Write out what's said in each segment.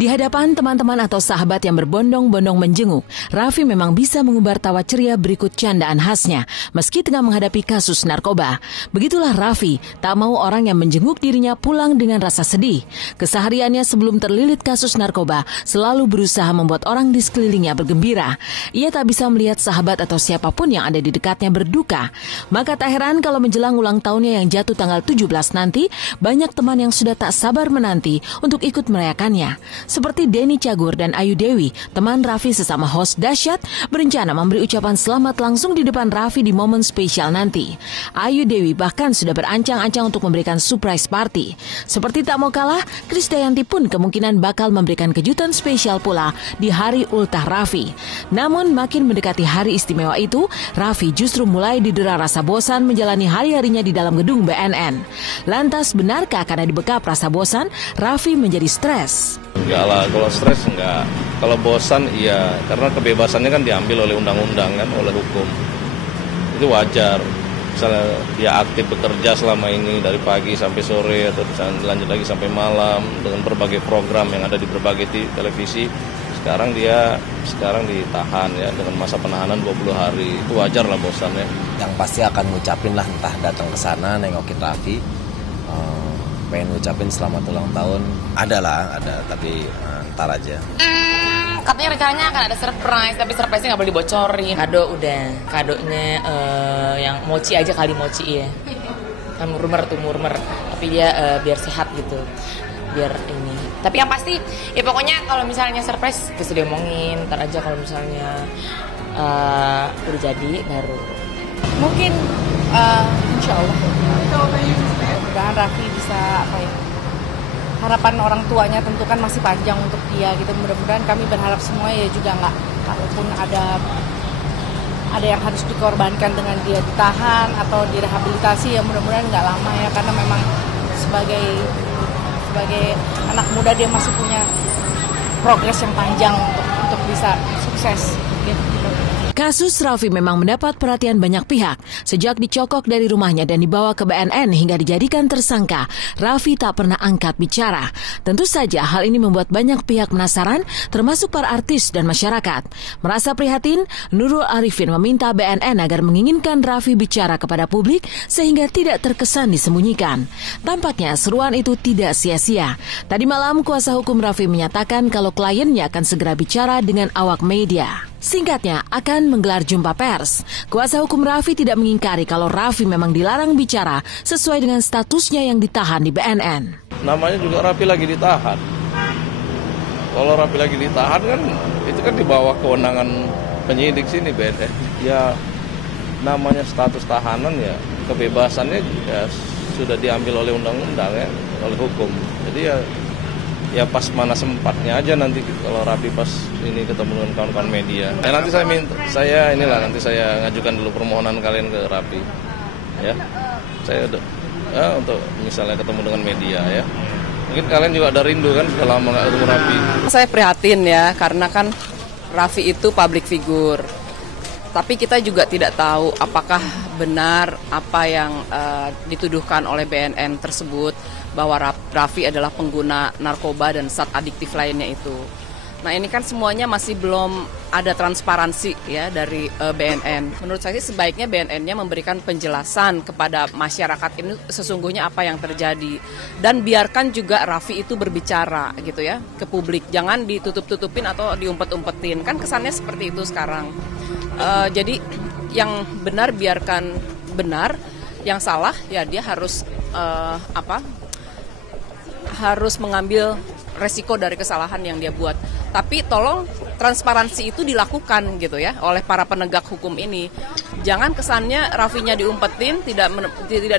Di hadapan teman-teman atau sahabat yang berbondong-bondong menjenguk, Raffi memang bisa mengumbar tawa ceria berikut candaan khasnya, meski tengah menghadapi kasus narkoba. Begitulah Raffi, tak mau orang yang menjenguk dirinya pulang dengan rasa sedih. Kesehariannya sebelum terlilit kasus narkoba, selalu berusaha membuat orang di sekelilingnya bergembira. Ia tak bisa melihat sahabat atau siapapun yang ada di dekatnya berduka. Maka tak heran kalau menjelang ulang tahunnya yang jatuh tanggal 17 nanti, banyak teman yang sudah tak sabar menanti untuk ikut merayakannya. Seperti Denny Cagur dan Ayu Dewi, teman Raffi sesama host Dahsyat, berencana memberi ucapan selamat langsung di depan Raffi di momen spesial nanti. Ayu Dewi bahkan sudah berancang-ancang untuk memberikan surprise party. Seperti tak mau kalah, Krisdayanti pun kemungkinan bakal memberikan kejutan spesial pula di hari ultah Raffi. Namun makin mendekati hari istimewa itu, Raffi justru mulai didera rasa bosan menjalani hari-harinya di dalam gedung BNN. Lantas benarkah karena dibekap rasa bosan, Raffi menjadi stres? Enggak lah, kalau stres enggak. Kalau bosan iya, karena kebebasannya kan diambil oleh undang-undang kan, oleh hukum. Itu wajar. Misalnya dia aktif bekerja selama ini dari pagi sampai sore atau lanjut lagi sampai malam dengan berbagai program yang ada di berbagai televisi. Sekarang ditahan ya dengan masa penahanan 20 hari. Itu wajar lah bosannya. Yang pasti akan ngucapin lah, entah datang ke sana nengokin Raffi. Pengen ngucapin selamat ulang tahun, ada, tapi ntar aja. Katanya rencananya akan ada surprise, tapi surprise-nya nggak boleh dibocorin. Kadonya yang mochi aja kali, mochi ya. Kan murmer, tapi dia biar sehat gitu, biar ini. Tapi yang pasti, ya pokoknya kalau misalnya surprise bisa diomongin, ntar aja kalau misalnya udah jadi baru. Mungkin insya Allah. Mudah-mudahan Raffi bisa harapan orang tuanya tentu kan masih panjang untuk dia gitu. Mudah-mudahan kami berharap semua ya juga nggak, kalaupun ada yang harus dikorbankan dengan dia ditahan atau direhabilitasi ya mudah-mudahan nggak lama ya, karena memang sebagai anak muda dia masih punya progres yang panjang untuk bisa sukses gitu. Kasus Raffi memang mendapat perhatian banyak pihak. Sejak dicokok dari rumahnya dan dibawa ke BNN hingga dijadikan tersangka, Raffi tak pernah angkat bicara. Tentu saja hal ini membuat banyak pihak penasaran, termasuk para artis dan masyarakat. Merasa prihatin, Nurul Arifin meminta BNN agar menginginkan Raffi bicara kepada publik sehingga tidak terkesan disembunyikan. Tampaknya seruan itu tidak sia-sia. Tadi malam kuasa hukum Raffi menyatakan kalau kliennya akan segera bicara dengan awak media. Singkatnya, akan menggelar jumpa pers. Kuasa hukum Raffi tidak mengingkari kalau Raffi memang dilarang bicara sesuai dengan statusnya yang ditahan di BNN. Namanya juga Raffi lagi ditahan. Kalau Raffi lagi ditahan kan, itu kan di bawah kewenangan penyidik sini BNN. Ya, namanya status tahanan ya, kebebasannya ya sudah diambil oleh undang-undang ya, oleh hukum. Jadi ya pas mana sempatnya aja nanti kalau Raffi pas ini ketemu dengan kawan-kawan media. Nanti saya ngajukan dulu permohonan kalian ke Raffi. Ya. Saya untuk misalnya ketemu dengan media ya. Mungkin kalian juga ada rindu kan sudah lama nggak ketemu Raffi. Saya prihatin ya karena kan Raffi itu public figure. Tapi kita juga tidak tahu apakah benar apa yang dituduhkan oleh BNN tersebut, bahwa Raffi adalah pengguna narkoba dan zat adiktif lainnya itu. Nah ini kan semuanya masih belum ada transparansi ya dari BNN. Menurut saya sih sebaiknya BNN-nya memberikan penjelasan kepada masyarakat ini sesungguhnya apa yang terjadi. Dan biarkan juga Raffi itu berbicara gitu ya ke publik. Jangan ditutup-tutupin atau diumpet-umpetin. Kan kesannya seperti itu sekarang. Jadi yang benar biarkan benar, yang salah ya dia harus harus mengambil resiko dari kesalahan yang dia buat. Tapi tolong transparansi itu dilakukan gitu ya oleh para penegak hukum ini. Jangan kesannya Raffinya diumpetin, tidak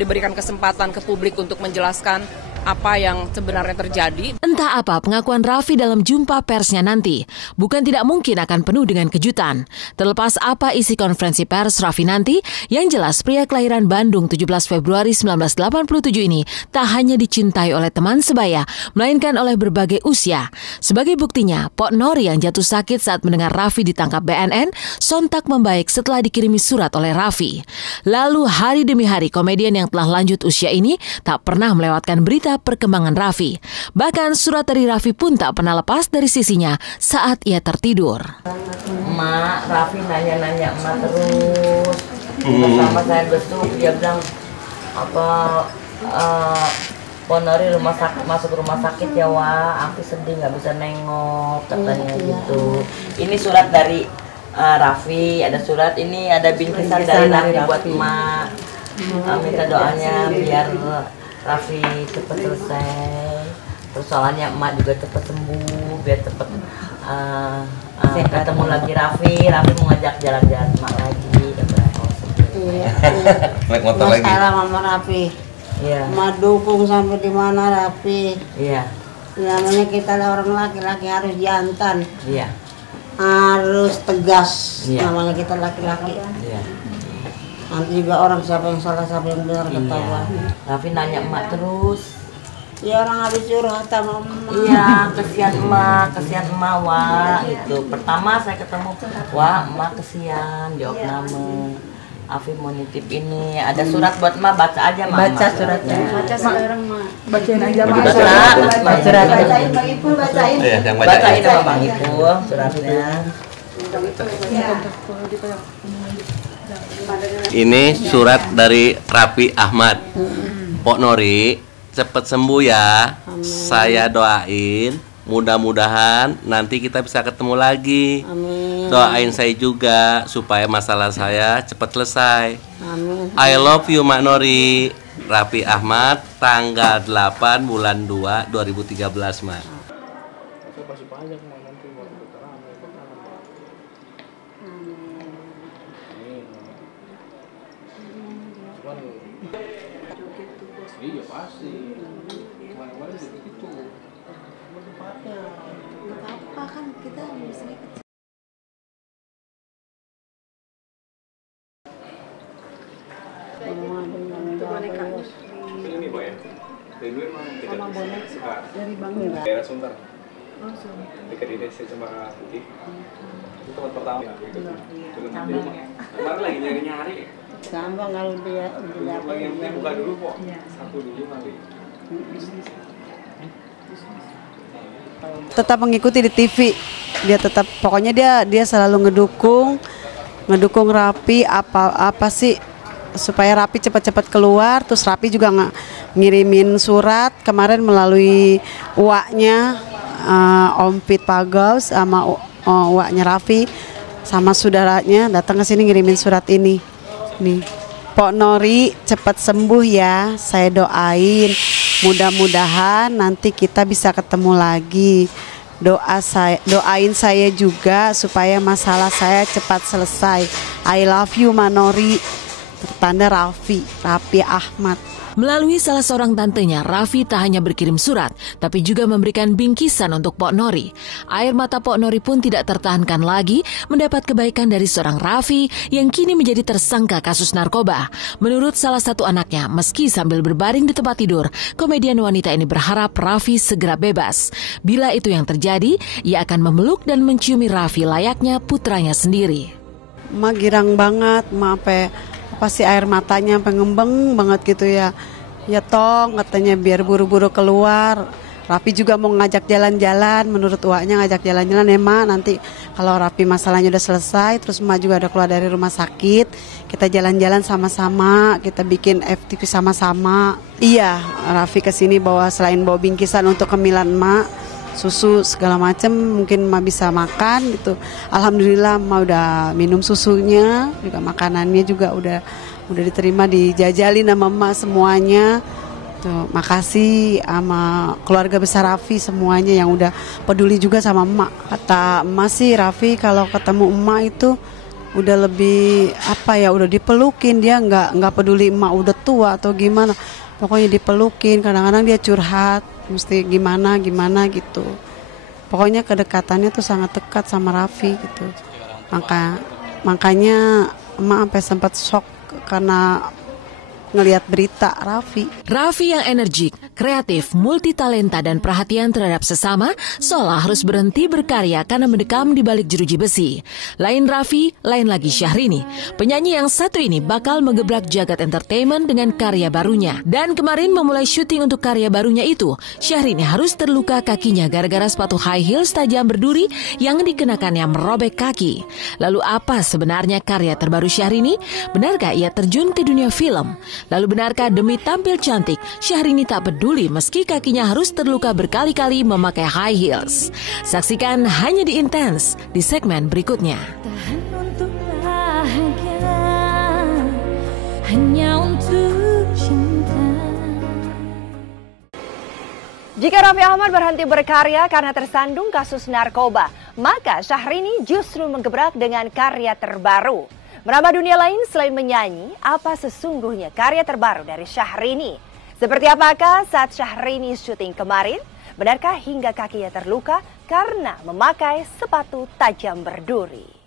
diberikan kesempatan ke publik untuk menjelaskan apa yang sebenarnya terjadi. Entah apa pengakuan Raffi dalam jumpa persnya nanti, bukan tidak mungkin akan penuh dengan kejutan. Terlepas apa isi konferensi pers Raffi nanti, yang jelas pria kelahiran Bandung 17 Februari 1987 ini tak hanya dicintai oleh teman sebaya, melainkan oleh berbagai usia. Sebagai buktinya, Pok Nori yang jatuh sakit saat mendengar Raffi ditangkap BNN, sontak membaik setelah dikirimi surat oleh Raffi. Lalu hari demi hari komedian yang telah lanjut usia ini tak pernah melewatkan berita berharap perkembangan Raffi. Bahkan surat dari Raffi pun tak pernah lepas dari sisinya saat ia tertidur. Emak, Raffi nanya-nanya emak terus. Sama saya besuk, dia bilang Ponori masuk rumah sakit ya Wak, aku sedih nggak bisa nengok katanya gitu. Ini surat dari Raffi, ada surat ini, ada bingkisan dari Raffi buat emak. Minta doanya biar Raffi cepat selesai, persoalannya emak juga cepat sembuh, biar cepat ketemu lagi Raffi mau ngajak jalan-jalan emak lagi. Naik motor lagi. Masalah Mama Raffi. Iya. Emak dukung sampai di mana Raffi. Iya. Namanya kita orang laki-laki harus jantan. Iya. Harus tegas. Iya. Namanya kita laki-laki. Iya. Nanti juga orang siapa yang salah siapa yang benar ketahuan. Raffi nanya emak terus. Ya orang habis curhat sama emak. Iya, kesian emak Wak gitu. Pertama saya ketemu, Wak emak kesian, jawab nama. Afi mau nitip ini, ada surat buat emak, baca aja Mak. Baca suratnya. Baca sekarang Mak. Bacain aja Mak. Surat. Bacain Bang Ipul, bacain. Bacain sama Bang Ipul suratnya. Ini surat dari Raffi Ahmad. Pok Nori, cepet sembuh ya. Saya doain, mudah-mudahan nanti kita bisa ketemu lagi. Amin. Doain saya juga supaya masalah saya cepat selesai. Amin. I love you Mak Nori. Raffi Ahmad, tanggal 8 bulan 2 2013 Mak. Iya pasti. Kemarin-kemarin begitu. Apa kan kita mesti Ini Pak ya. Dari dulu emang tidak suka dari bangun daerah Sunter. Dekat di desa Cemara Putih. Itu tempat pertama ya. Kemarin lagi nyari-nyari. gampang kalau dia lagi yang penting buka dulu kok. Satu dulu nanti. Tetap mengikuti di TV. Dia tetap pokoknya dia selalu ngedukung Raffi apa sih supaya Raffi cepat-cepat keluar. Terus Raffi juga ngirimin surat kemarin melalui uaknya Om Pit Pagaus sama uaknya Raffi sama saudaranya datang ke sini ngirimin surat ini. Nih. Pok Nori cepat sembuh ya. Saya doain mudah-mudahan nanti kita bisa ketemu lagi. Doain saya juga supaya masalah saya cepat selesai. I love you Manori. Tertanda Raffi Ahmad. Melalui salah seorang tantenya, Raffi tak hanya berkirim surat, tapi juga memberikan bingkisan untuk Pok Nori. Air mata Pok Nori pun tidak tertahankan lagi mendapat kebaikan dari seorang Raffi yang kini menjadi tersangka kasus narkoba. Menurut salah satu anaknya, meski sambil berbaring di tempat tidur, komedian wanita ini berharap Raffi segera bebas. Bila itu yang terjadi, ia akan memeluk dan menciumi Raffi layaknya putranya sendiri. Ma girang banget, pasti air matanya pengembang banget gitu ya. Ya tong katanya biar buru-buru keluar. Raffi juga mau ngajak jalan-jalan, menurut uaknya ngajak jalan-jalan ya Ma. Nanti kalau Raffi masalahnya udah selesai, terus Ma juga udah keluar dari rumah sakit, kita jalan-jalan sama-sama, kita bikin FTV sama-sama. Iya, Raffi kesini selain bawa bingkisan untuk kemilan Ma, susu segala macam mungkin Ma bisa makan gitu. Alhamdulillah Ma udah minum susunya, juga makanannya juga udah diterima, dijajalin sama Ma semuanya. Tuh, makasih sama keluarga besar Raffi semuanya yang udah peduli juga sama emak. Kata emak sih Raffi kalau ketemu emak itu udah lebih udah dipelukin, dia nggak peduli emak udah tua atau gimana. Pokoknya dipelukin, kadang-kadang dia curhat mesti gimana gitu. Pokoknya kedekatannya tuh sangat dekat sama Raffi gitu. Makanya emak sampai sempat shock karena ngelihat berita Raffi. Raffi yang energik, Kreatif, multitalenta dan perhatian terhadap sesama, seolah harus berhenti berkarya karena mendekam di balik jeruji besi. Lain Raffi, lain lagi Syahrini. Penyanyi yang satu ini bakal menggebrak jagat entertainment dengan karya barunya. Dan kemarin memulai syuting untuk karya barunya itu, Syahrini harus terluka kakinya gara-gara sepatu high heels tajam berduri yang dikenakannya merobek kaki. Lalu apa sebenarnya karya terbaru Syahrini? Benarkah ia terjun ke dunia film? Lalu benarkah demi tampil cantik, Syahrini tak peduli meski kakinya harus terluka berkali-kali memakai high heels? Saksikan hanya di Intense di segmen berikutnya. Tahan untuk bahagia, hanya untuk cinta. Jika Raffi Ahmad berhenti berkarya karena tersandung kasus narkoba, maka Syahrini justru menggebrak dengan karya terbaru. Menambah dunia lain selain menyanyi, apa sesungguhnya karya terbaru dari Syahrini? Seperti apakah saat Syahrini syuting kemarin? Benarkah hingga kakinya terluka karena memakai sepatu tajam berduri?